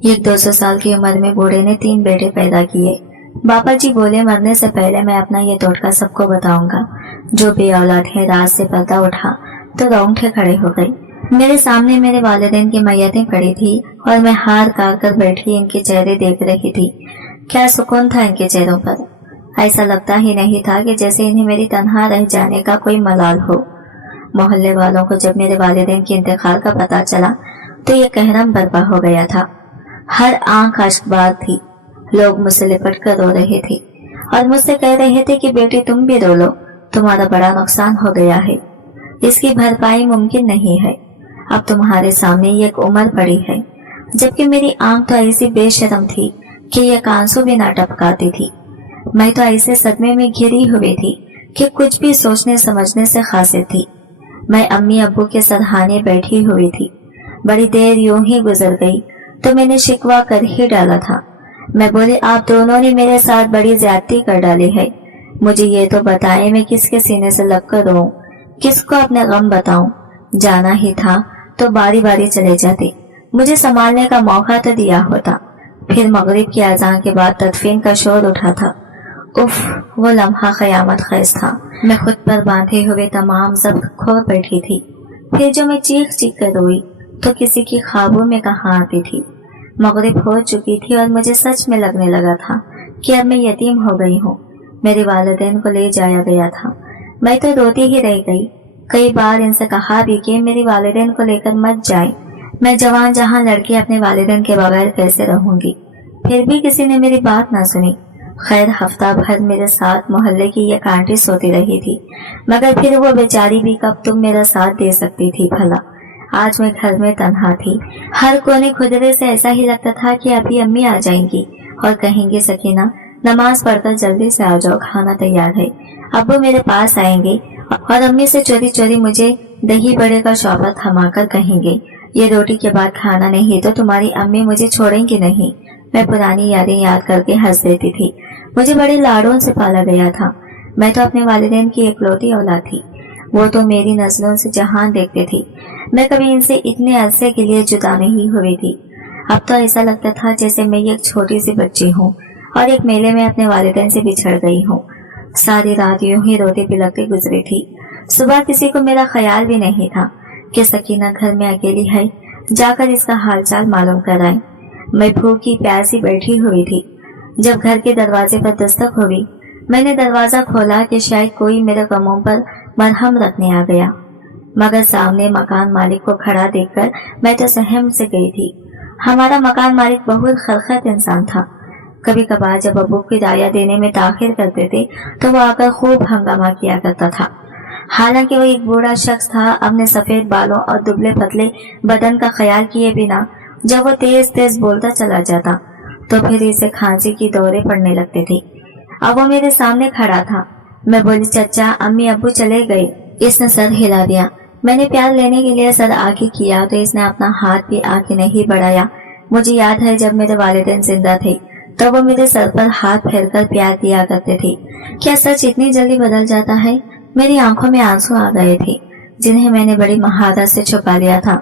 एक 200 साल की उम्र में बूढ़े ने 3 बेटे पैदा किए। बाबा जी बोले, मरने से पहले मैं अपना ये टोटका सबको बताऊंगा। जो बे औलाद है, रात से पर्दा उठा तो रोंगटे खड़े हो गई। मेरे सामने मेरे वालिदैन की मैयतें पड़ी थी और मैं हार काट कर बैठी इनके चेहरे देख रही थी। क्या सुकून था इनके चेहरों पर। ऐसा लगता ही नहीं था कि जैसे इन्हें मेरी तन्हा रह जाने का कोई मलाल हो। मोहल्ले वालों को जब मेरे वालिदैन के इंतकाल का पता चला तो ये कहरम बर्पा हो गया था। हर आंख अश्कबार थी। लोग मुझसे लिपट कर रो रहे थे और मुझसे कह रहे थे कि बेटी तुम भी रो लो, तुम्हारा बड़ा नुकसान हो गया है, इसकी भरपाई मुमकिन नहीं है। अब तुम्हारे सामने ये एक उम्र पड़ी है। जबकि मेरी आंख तो ऐसी बेशर्म थी कि ये आंसू भी ना टपकाती थी। मैं तो ऐसे सदमे में घिरी हुई थी कि कुछ भी सोचने समझने से खासिर थी। मैं अम्मी अब्बू के सरहाने बैठी हुई थी। बड़ी देर यूं ही गुजर गई तो मैंने शिकवा कर ही डाला था। मैं बोली, आप दोनों ने मेरे साथ बड़ी ज्यादती कर डाली है। मुझे ये तो बताएं मैं किसके सीने से लग कर रोऊं, किसको अपने गम बताऊं। जाना ही था तो बारी बारी चले जाते, मुझे संभालने का मौका तो दिया होता। फिर मगरिब की अजान के बाद तदफीन का शोर उठा था। उफ, वो लम्हा कयामत खैज था। मैं खुद पर बांधे हुए तमाम जब्त खो बैठी थी। फिर जो मैं चीख चीख कर रोई तो किसी की ख्वाबों में कहाँ आती थी। मगरिब हो चुकी थी और मुझे सच में लगने लगा था कि अब मैं यतीम हो गई हूँ। मेरे वालिदैन को ले जाया गया था। मैं तो रोती ही रह गई। कई बार इनसे कहा भी कि मेरी वालिदैन को लेकर मत जाए, मैं जवान जहाँ लड़की अपने वालिदैन के बगैर कैसे रहूंगी। फिर भी किसी ने मेरी बात ना सुनी। खैर, हफ्ता भर मेरे साथ मोहल्ले की ये आंटी सोती रही थी, मगर फिर वो बेचारी भी कब तुम मेरा साथ दे सकती थी भला। आज मैं घर में तन्हा थी। हर कोने खुदरे से ऐसा ही लगता था कि अभी अम्मी आ जाएंगी और कहेंगी, सकीना नमाज पढ़कर जल्दी से आ जाओ, खाना तैयार है। अब्बू मेरे पास आएंगे और अम्मी से चोरी चोरी मुझे दही बड़े का शौबत थमाकर कहेंगे, ये रोटी के बाद खाना नहीं तो तुम्हारी अम्मी मुझे छोड़ेंगी नहीं। मैं पुरानी यादें याद करके हंस देती थी। मुझे बड़े लाडों से पाला गया था। मैं तो अपने वालिदैन की इकलौती औलाद थी। वो तो मेरी नजरों से जहान देखते थे। मैं कभी इनसे इतने अरसे के लिए जुदा नहीं हुई थी। अब तो ऐसा लगता था जैसे मैं एक छोटी सी बच्ची हूँ और एक मेले में अपने वालिदैन से बिछड़ गई हूँ। सारी रात यूं ही रोती पिलकती गुजरी थी। सुबह किसी को मेरा ख्याल भी नहीं था कि सकीना घर में अकेली है, जाकर इसका हालचाल मालूम कराए। मैं भूखी प्यासी बैठी हुई थी। जब घर के दरवाजे पर दस्तक हुई, मैंने दरवाजा खोला कि शायद कोई मेरे गमों पर मरहम रखने आ गया, मगर सामने मकान मालिक को खड़ा देखकर मैं तो सहम से गई थी। हमारा मकान मालिक बहुत खरखत इंसान था। कभी कभार जब अब्बू किराया देने में ताखिर करते थे तो वो आकर खूब हंगामा किया करता था। हालांकि वो एक बूढ़ा शख्स था। अपने सफेद बालों और दुबले पतले बदन का ख्याल किए बिना जब वो तेज तेज बोलता चला जाता तो फिर इसे खांसी की दौरे पड़ने लगते थे। अब वो मेरे सामने खड़ा था। मैं बोली, चचा अम्मी अब्बू चले गए। इसने सर हिला दिया। मैंने प्यार लेने के लिए सर आगे किया तो इसने अपना हाथ भी आगे नहीं बढ़ाया। मुझे याद है जब मेरे वालिदैन जिंदा थे तो वो मेरे सर पर हाथ फेरकर प्यार दिया करते थे। क्या सच इतनी जल्दी बदल जाता है? मेरी आंखों में आंसू आ गए थे जिन्हें मैंने बड़ी महारत से छुपा लिया था।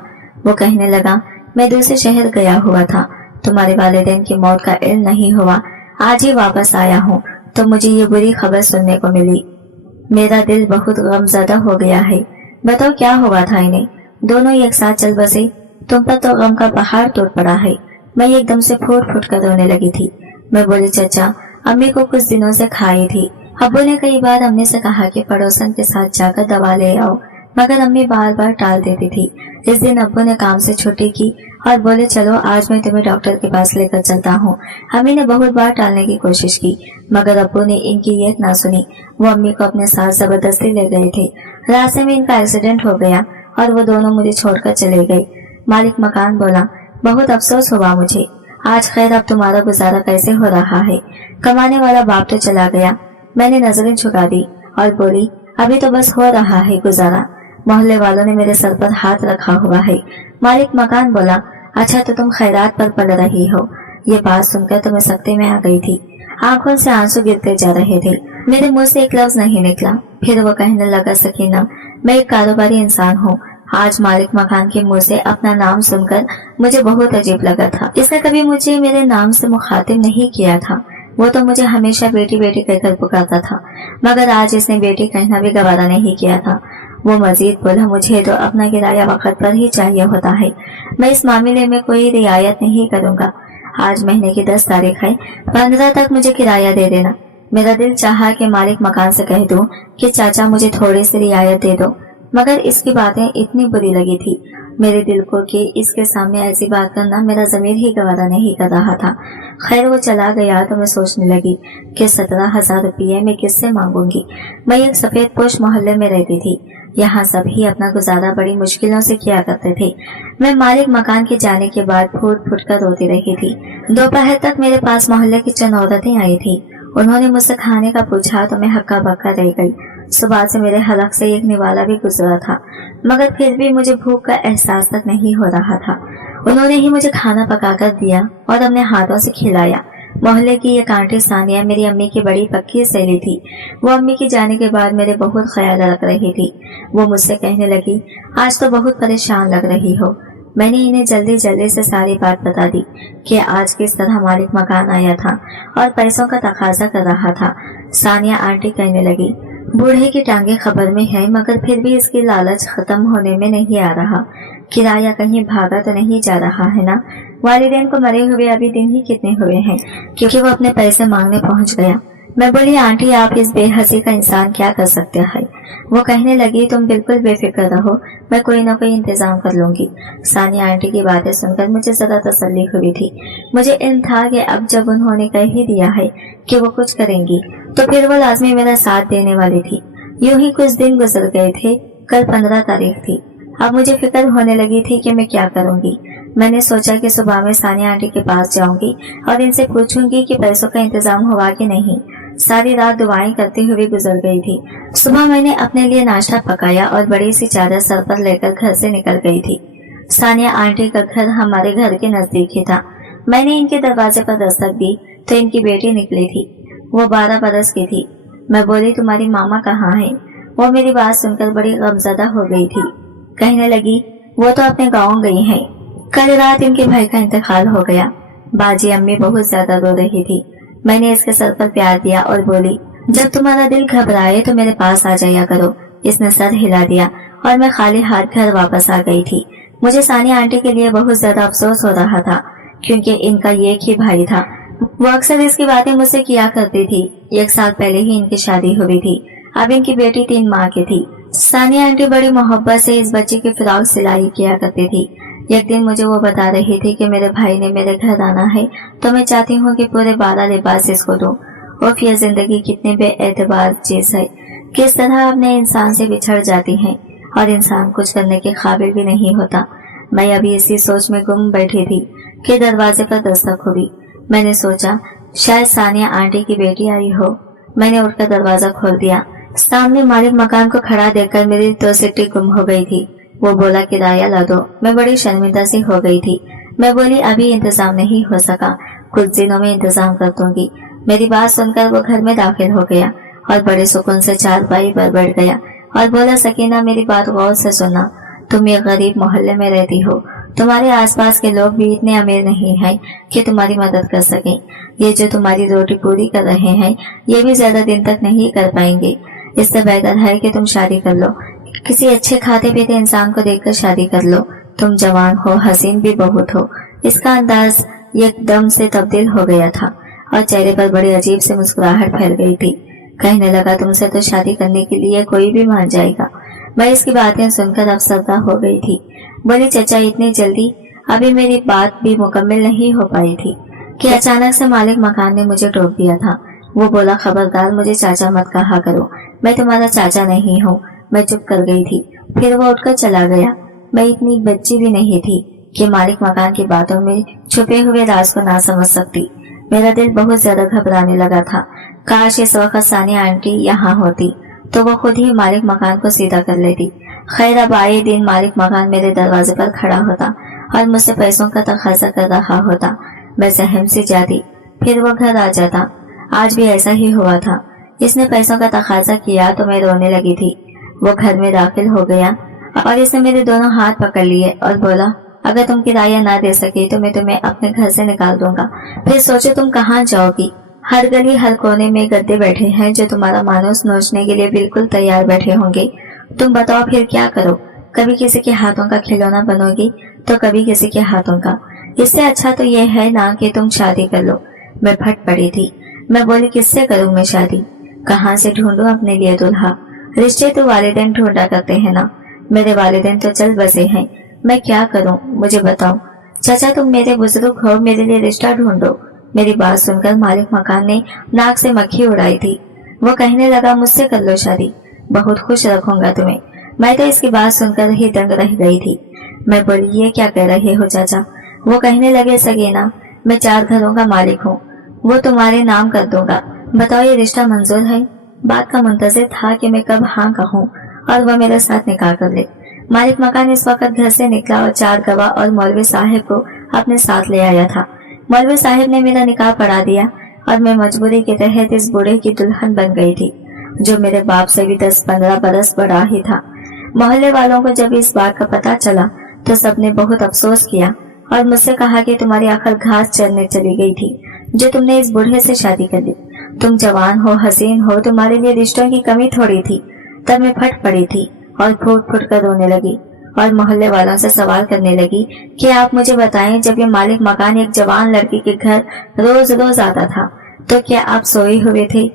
वो कहने लगा, मैं दूसरे शहर गया हुआ था, तुम्हारे वालिदैन की मौत का इल्म नहीं हुआ। आज ही वापस आया हूँ तो मुझे ये बुरी खबर सुनने को मिली। मेरा दिल बहुत गमज़दा हो गया है। बताओ क्या हुआ था इन्हें? दोनों एक साथ चल बसे। तुम पर तो गम का पहाड़ टूट पड़ा है। मैं एकदम से फूट फूट कर रोने लगी थी। मैं बोली, चचा अम्मी को कुछ दिनों से खाई थी। अब्बू ने कई बार अम्मी से कहा कि पड़ोसन के साथ जाकर दवा ले आओ, मगर अम्मी बार बार टाल देती थी। इस दिन अब्बू ने काम से छुट्टी की और बोले, चलो आज मैं तुम्हें डॉक्टर के पास लेकर चलता हूँ। अम्मी ने बहुत बार टालने की कोशिश की मगर अब्बू ने इनकी एक ना सुनी। वो अम्मी को अपने साथ जबरदस्ती ले गए थे। रास्ते में इनका एक्सीडेंट हो गया और वो दोनों मुझे छोड़कर चले गए। मालिक मकान बोला, बहुत अफसोस हुआ मुझे। आज खैर अब तुम्हारा गुजारा कैसे हो रहा है? कमाने वाला बाप तो चला गया। मैंने नजरें झुका दी और बोली, अभी तो बस हो रहा है गुजारा। मोहल्ले वालों ने मेरे सर पर हाथ रखा हुआ है। मालिक मकान बोला, अच्छा तो तुम खैरात पर पड़ रही हो। ये बात सुनकर तो मैं सख्ते में आ गई थी। आंखों से आंसू गिरते जा रहे थे। मेरे मुंह से एक लफ्ज नहीं निकला। फिर वो कहने लगा, सकीना मैं एक कारोबारी इंसान हूँ, आज मालिक मकान के मुंह से अपना नाम सुनकर मुझे बहुत अजीब लगा था। इसने कभी मुझे मेरे नाम से मुखातिब नहीं किया था। वो तो मुझे हमेशा बेटी बेटी कहकर पुकारता था, मगर आज इसने बेटी कहना भी गवारा नहीं किया था। वो मजीद बोला, मुझे तो अपना किराया वक्त पर ही चाहिए होता है। मैं इस मामले में कोई रियायत नहीं करूंगा। आज महीने की 10 तारीख है, 15 तक मुझे किराया दे देना। मेरा दिल चाहा कि मालिक मकान से कह दूं कि चाचा मुझे थोड़ी सी रियायत दे दो, मगर इसकी बातें इतनी बुरी लगी थी मेरे दिल को कि इसके सामने ऐसी बात करना मेरा ज़मीर ही गवारा नहीं कर रहा था। खैर वो चला गया तो मैं सोचने लगी कि 17,000 रुपये मैं किससे मांगूंगी। मैं एक सफेद पोश मोहल्ले में रहती थी। यहाँ सभी अपना गुजारा बड़ी मुश्किलों से किया करते थे। मैं मालिक मकान के जाने के बाद फूट फूट कर रोती रही थी। दोपहर तक मेरे पास मोहल्ले की चंद औरतें आई थी। उन्होंने मुझसे खाने का पूछा तो मैं हक्का बक्का रह गई। सुबह से मेरे हलक से एक निवाला भी गुजरा था, मगर फिर भी मुझे भूख का एहसास तक नहीं हो रहा था। उन्होंने ही मुझे खाना पकाकर दिया और अपने हाथों से खिलाया। मोहल्ले की एक आंटी सानिया मेरी अम्मी की बड़ी पक्की सहेली थी। वो अम्मी के जाने के बाद मेरे बहुत ख्याल रख रही थी। वो मुझसे कहने लगी, आज तो बहुत परेशान लग रही हो। मैंने इन्हें जल्दी जल्दी से सारी बात बता दी कि आज किस तरह मालिक मकान आया था और पैसों का तकाजा कर रहा था। सानिया आंटी कहने लगी, बूढ़े की टांगे खबर में है, मगर फिर भी इसकी लालच खत्म होने में नहीं आ रहा। किराया कहीं भागा तो नहीं जा रहा है ना? वालिदैन को मरे हुए अभी दिन ही कितने हुए हैं क्योंकि वो अपने पैसे मांगने पहुंच गया। मैं बोली, आंटी आप इस बेहसी का इंसान क्या कर सकते हैं? वो कहने लगी, तुम बिल्कुल बेफिक्र रहो, मैं कोई ना कोई इंतजाम कर लूंगी। सानिया आंटी की बातें सुनकर मुझे जरा तसल्ली हुई थी। मुझे इल्म था कि अब जब उन्होंने कह ही दिया है कि वो कुछ करेंगी तो फिर वो लाजमी मेरा साथ देने वाली थी। यूं ही कुछ दिन गुजर गए थे। कल 15 तारीख थी। अब मुझे फिक्र होने लगी थी कि मैं क्या करूंगी। मैंने सोचा कि सुबह में सानिया आंटी के पास जाऊंगी और इनसे पूछूंगी कि पैसों का इंतजाम हुआ कि नहीं। सारी रात दुआएं करते हुए गुजर गई थी। सुबह मैंने अपने लिए नाश्ता पकाया और बड़ी सी चादर सर पर लेकर घर से निकल गई थी। सानिया आंटी का घर हमारे घर के नजदीक ही था। मैंने इनके दरवाजे पर दस्तक दी तो इनकी बेटी निकली थी। वो 12 बरस की थी। मैं बोली, तुम्हारी मामा कहाँ है? वो मेरी बात सुनकर बड़ी गमज़दा हो गई थी। कहने लगी, वो तो अपने गाँव गई हैं। कल रात इनके भाई का इंतकाल हो गया। बाजी अम्मी बहुत ज्यादा रो रही थी। मैंने इसके सर पर प्यार दिया और बोली, जब तुम्हारा दिल घबराए तो मेरे पास आ जाया करो। इसने सर हिला दिया और मैं खाली हाथ घर वापस आ गई थी। मुझे सानिया आंटी के लिए बहुत ज्यादा अफसोस हो रहा था क्योंकि इनका एक ही भाई था। वो अक्सर इसकी बातें मुझसे किया करती थी। 1 साल पहले ही इनकी शादी हुई थी। अब इनकी बेटी 3 माह की थी। सानिया आंटी बड़ी मोहब्बत से इस बच्चे की फ्रॉक सिलाई किया करती थी। एक दिन मुझे वो बता रही थी कि मेरे भाई ने मेरे घर आना है तो मैं चाहती हूँ कि पूरे 12 लिबास इसको दूं। उफ, ये जिंदगी कितनी बेएतबार चीज है। किस तरह अपने इंसान से बिछड़ जाती है और इंसान कुछ करने के काबिल भी नहीं होता। मैं अभी इसी सोच में गुम बैठी थी कि दरवाजे पर दस्तक हुई। मैंने सोचा शायद सानिया आंटी की बेटी आई हो। मैंने उठकर दरवाजा खोल दिया। सामने मालिक मकान को खड़ा देखकर मेरी तो सिट्टी गुम हो गई थी। वो बोला, किराया ला दो। मैं बड़ी शर्मिंदा सी हो गई थी। मैं बोली, अभी इंतजाम नहीं हो सका, कुछ दिनों में इंतजाम कर दूंगी। मेरी बात सुनकर वो घर में दाखिल हो गया और बड़े सुकून से चारपाई पर बैठ गया और बोला, सकीना मेरी बात गौर से सुनना। तुम एक गरीब मोहल्ले में रहती हो। तुम्हारे आसपास के लोग भी इतने अमीर नहीं हैं कि तुम्हारी मदद कर सकें। ये जो तुम्हारी रोटी पूरी कर रहे हैं ये भी ज्यादा दिन तक नहीं कर पाएंगे। इससे बेहतर है कि तुम शादी कर लो। किसी अच्छे खाते पीते इंसान को देखकर शादी कर लो। तुम जवान हो, हसीन भी बहुत हो। इसका अंदाज एकदम से तब्दील हो गया था और चेहरे पर बड़ी अजीब से मुस्कुराहट फैल गई थी। कहने लगा, तुमसे तो शादी करने के लिए कोई भी मान जाएगा। मैं इसकी बातें सुनकर अफसरदा हो गई थी। बोली, चाचा इतनी जल्दी? अभी मेरी बात भी मुकम्मल नहीं हो पाई थी कि अचानक से मालिक मकान ने मुझे टोक दिया था। वो बोला, खबरदार मुझे चाचा मत कहा करो, मैं तुम्हारा चाचा नहीं हूँ। मैं चुप कर गई थी। फिर वो उठकर चला गया। मैं इतनी बच्ची भी नहीं थी कि मालिक मकान की बातों में छुपे हुए राज को ना समझ सकती। मेरा दिल बहुत ज्यादा घबराने लगा था। काश इस वक्त सानिया आंटी यहाँ होती तो वो खुद ही मालिक मकान को सीधा कर लेती। खैर, अब आए दिन मालिक मकान मेरे दरवाजे पर खड़ा होता और मुझसे पैसों का तकाजा कर रहा होता। मैं सहम सी जाती, फिर वो घर आ जाता। आज भी ऐसा ही हुआ था। इसने पैसों का तकाजा किया तो मैं रोने लगी थी। वो घर में दाखिल हो गया और इसने मेरे दोनों हाथ पकड़ लिए और बोला, अगर तुम किराया ना दे सके तो मैं तुम्हें अपने घर से निकाल दूंगा। फिर सोचो तुम कहाँ जाओगी। हर गली हर कोने में गद्दे बैठे हैं जो तुम्हारा मानस नोचने के लिए बिल्कुल तैयार बैठे होंगे। तुम बताओ फिर क्या करो। कभी किसी के हाथों का खिलौना बनोगी तो कभी किसी के हाथों का। इससे अच्छा तो ये है ना कि तुम शादी कर लो। मैं फट पड़ी थी। मैं बोली, किससे करूं मैं शादी? कहाँ से ढूंढूं अपने लिए दूल्हा? रिश्ते तो वालिदैन ढूंढा करते हैं ना। मेरे वालिदैन तो चल बसे हैं। मैं क्या करूं, मुझे बताओ। चाचा तुम मेरे बुजुर्ग हो, मेरे लिए रिश्ता ढूंढो। मेरी बात सुनकर मालिक मकान ने नाक से मक्खी उड़ाई थी। वो कहने लगा, मुझसे कर लो शादी, बहुत खुश रखूंगा तुम्हें। मैं तो इसकी बात सुनकर ही दंग रह गई थी। मैं बोली, ये क्या कह रहे हो चाचा? वो कहने लगे, सगीना मैं 4 घरों का मालिक हूँ, वो तुम्हारे नाम कर दूंगा। बताओ ये रिश्ता मंजूर है? बात का मुंतजिर था कि मैं कब हाँ कहूँ और वह मेरे साथ निकाह कर ले। मालिक मकान इस वक्त घर से निकला और 4 गवाह और मौलवी साहिब को अपने साथ ले आया था। मौलवी साहिब ने मेरा निकाह पढ़ा दिया और मैं मजबूरी के तहत इस बूढ़े की दुल्हन बन गई थी, जो मेरे बाप से भी 10-15 बरस बड़ा ही था। मोहल्ले वालों को जब इस बात का पता चला तो सबने बहुत अफसोस किया और मुझसे कहा कि तुम्हारी आखिर घास चरने चली गई थी जो तुमने इस बूढ़े से शादी कर ली। तुम जवान हो, हसीन हो, तुम्हारे लिए रिश्तों की कमी थोड़ी थी। तब मैं फट पड़ी थी और फूट फूट कर रोने लगी और मोहल्ले वालों से सवाल करने लगी कि आप मुझे बताएं, जब ये मालिक मकान एक जवान लड़की के घर रोज रोज आता था तो क्या आप सोए हुए थे?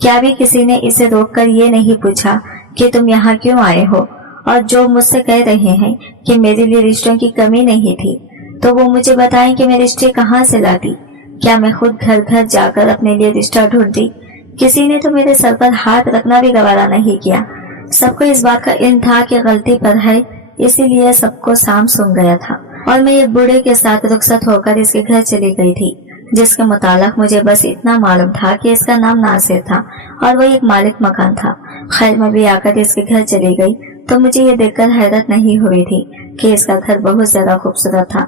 क्या भी किसी ने इसे रोककर ये नहीं पूछा कि तुम यहाँ क्यों आए हो? और जो मुझसे कह रहे हैं कि मेरे लिए रिश्तों की कमी नहीं थी, तो वो मुझे बताएं कि मैं रिश्ते कहाँ से लाती। क्या मैं खुद घर घर जाकर अपने लिए रिश्ता ढूंढती? किसी ने तो मेरे सर पर हाथ रखना भी गवारा नहीं किया। सबको इस बात का इल्म था कि गलती पर है, इसीलिए सबको साम सुन गया था और मैं एक बूढ़े के साथ रुखसत होकर इसके घर चली गई थी, जिसके मुतालिक मुझे बस इतना मालूम था कि इसका नाम नासिर था और वो एक मालिक मकान था। खैर मैं भी आकर इसके घर चली गई तो मुझे ये देखकर हैरत नहीं हुई थी कि इसका घर बहुत ज्यादा खूबसूरत था।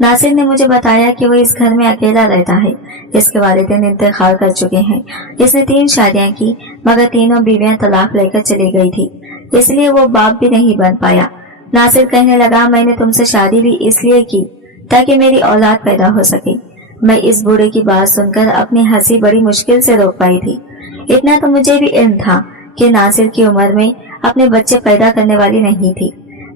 नासिर ने मुझे बताया कि वो इस घर में अकेला रहता है। इसके वालिदैन इंतकाल कर चुके हैं। इसने 3 शादियां की मगर तीनों बीवियां तलाक लेकर चली गई थी, इसलिए वो बाप भी नहीं बन पाया। नासिर कहने लगा, मैंने तुमसे शादी भी इसलिए की ताकि मेरी औलाद पैदा हो सके। मैं इस बूढ़े की बात सुनकर अपनी हंसी बड़ी मुश्किल से रोक पाई थी। इतना तो मुझे भी इल्म था कि नासिर की उम्र में अपने बच्चे पैदा करने वाली नहीं थी,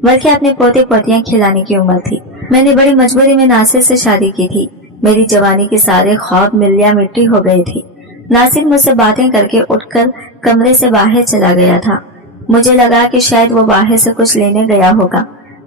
बल्कि अपने पोते पोतियां खिलाने की उम्र थी। मैंने बड़ी मजबूरी में नासिर से शादी की थी। मेरी जवानी के सारे ख्वाब मिलिया मिट्टी हो गए थे। नासिर मुझसे बातें करके उठकर कमरे से बाहर चला गया था। मुझे लगा कि शायद वो बाहर से कुछ लेने गया होगा,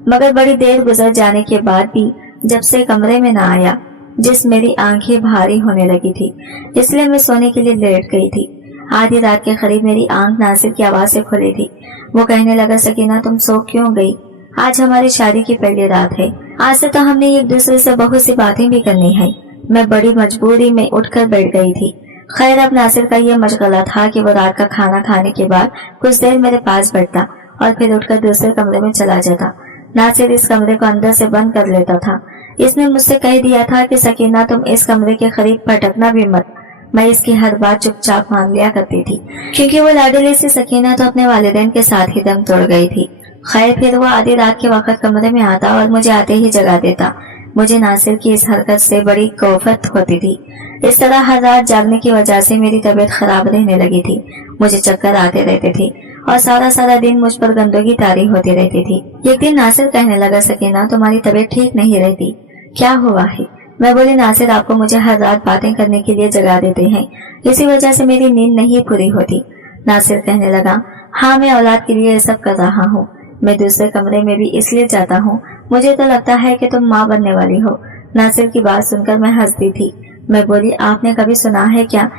मगर बड़ी देर गुजर जाने के बाद भी जब से कमरे में न आया, जिस मेरी आंखें भारी होने लगी थी, इसलिए मैं सोने के लिए लेट गई थी। आधी रात के करीब मेरी आंख नासिर की आवाज से खुली थी। वो कहने लगा, सकीना तुम सो क्यों गई? आज हमारी शादी की पहली रात है। आज से तो हमने एक दूसरे से बहुत सी बातें भी करनी है। मैं बड़ी मजबूरी में उठकर बैठ गई थी। खैर अब नासिर का ये मशगला था कि वो रात का खाना खाने के बाद कुछ देर मेरे पास बैठता और फिर उठकर दूसरे कमरे में चला जाता। नासिर इस कमरे को अंदर से बंद कर लेता था। इसने मुझसे कह दिया था कि सकीना तुम इस कमरे के करीब भटकना भी मत। मैं इसकी हर बात चुपचाप मान लिया करती थी, क्योंकि वो लाडली सी सकीना तो अपने वालिदैन के साथ ही दम तोड़ गई थी। खैर फिर वो आधी रात के वक्त कमरे में आता और मुझे आते ही जगा देता। मुझे नासिर की इस हरकत से बड़ी कौफत होती थी। इस तरह हर रात जागने की वजह से मेरी तबीयत खराब रहने लगी थी। मुझे चक्कर आते रहते थे और सारा सारा दिन मुझ पर गंदगी तारी होती रहती थी। एक दिन नासिर कहने लगा, सकीना तुम्हारी तबीयत ठीक नहीं रहती, क्या हुआ है? मैं बोली, नासिर आपको मुझे हर रात बातें करने के लिए जगा देते हैं, इसी वजह से मेरी नींद नहीं पूरी होती। नासिर कहने लगा, हाँ मैं औलाद के लिए ये सब कर रहा हूँ। मैं दूसरे कमरे में भी इसलिए जाता हूँ, मुझे तो लगता है कि तुम माँ बनने वाली हो। नासिर की बात सुनकर मैं हंसती थी। मैं बोली, आपने कभी सुना है क्या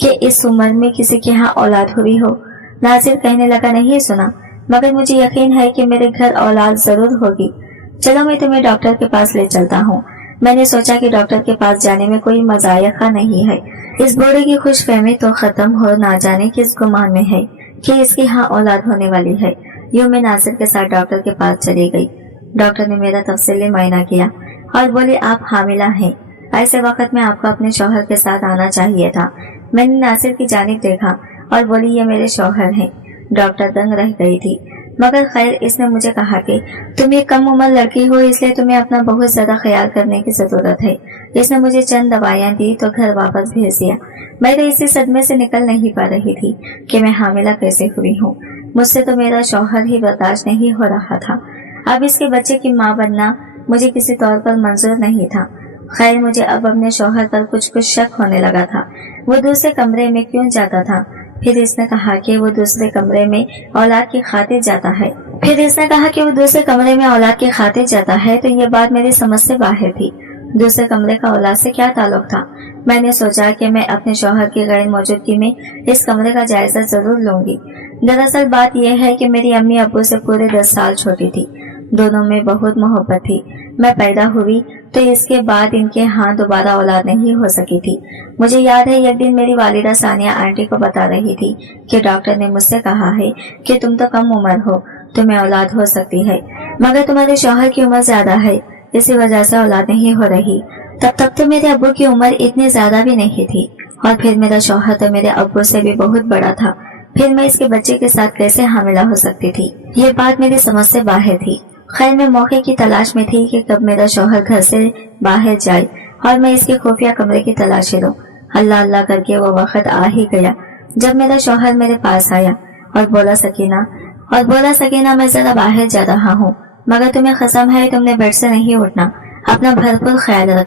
कि इस उम्र में किसी के यहाँ औलाद हुई हो? नासिर कहने लगा, नहीं सुना, मगर मुझे यकीन है कि मेरे घर औलाद जरूर होगी। चलो मैं तुम्हें डॉक्टर के पास ले चलता हूँ। मैंने सोचा कि डॉक्टर के पास जाने में कोई मजायका नहीं है। इस बूढ़े की खुशफहमी तो खत्म हो ना जाने किस गुमान में है कि इसकी यहाँ औलाद होने वाली है। यूं मैं नासिर के साथ डॉक्टर के पास चली गई। डॉक्टर ने मेरा तफसीली मायना किया और बोले, आप हामिला हैं। ऐसे वक्त में आपको अपने शौहर के साथ आना चाहिए था। मैंने नासिर की जानिब देखा और बोली, ये मेरे शौहर हैं। डॉक्टर दंग रह गई थी। मगर खैर इसने मुझे कहा कि तुम एक कम उम्र लड़की हो, इसलिए तुम्हें अपना बहुत ज्यादा ख्याल करने की जरूरत है। इसने मुझे चंद दवाइयां दी तो घर वापस भेज दिया। मैं तो इसी सदमे से निकल नहीं पा रही थी कि मैं हामिला कैसे हुई हूँ। मुझसे तो मेरा शौहर ही बर्दाश्त नहीं हो रहा था। अब इसके बच्चे की माँ बनना मुझे किसी तौर पर मंजूर नहीं था। खैर मुझे अब अपने शौहर पर कुछ कुछ शक होने लगा था। वो दूसरे कमरे में क्यों जाता था? फिर इसने कहा कि वो दूसरे कमरे में औलाद की खातिर जाता है। तो ये बात मेरी समझ से बाहर थी। दूसरे कमरे का औलाद से क्या ताल्लुक था? मैंने सोचा कि मैं अपने शौहर की गैर मौजूदगी में इस कमरे का जायजा जरूर लूंगी। दरअसल बात यह है कि मेरी अम्मी अब्बू से पूरे 10 साल छोटी थी। दोनों में बहुत मोहब्बत थी। मैं पैदा हुई तो इसके बाद इनके यहाँ दोबारा औलाद नहीं हो सकी थी। मुझे याद है एक दिन मेरी वालिदा सानिया आंटी को बता रही थी कि डॉक्टर ने मुझसे कहा है कि तुम तो कम उम्र हो, तुम्हें औलाद हो सकती है, मगर तुम्हारे शौहर की उम्र ज्यादा है, इसी वजह से औलाद नहीं हो रही। तब तो मेरे अब्बू की उम्र इतनी ज्यादा भी नहीं थी, और फिर मेरा शौहर तो मेरे अब्बू से भी बहुत बड़ा था। फिर मैं इसके बच्चे के साथ कैसे हामिला हो सकती थी? ये बात मेरी समझ से बाहर थी। खैर मैं मौके की तलाश में थी कि कब मेरा शौहर घर से बाहर जाए और मैं इसके खुफिया कमरे की तलाशी लूं। अल्लाह अल्लाह करके वो वक्त आ ही गया जब मेरा शौहर मेरे पास आया और बोला सकीना मैं जरा बाहर जा रहा हूँ, मगर तुम्हें कसम है तुमने बेड से नहीं उठना, अपना भरपूर ख्याल रख।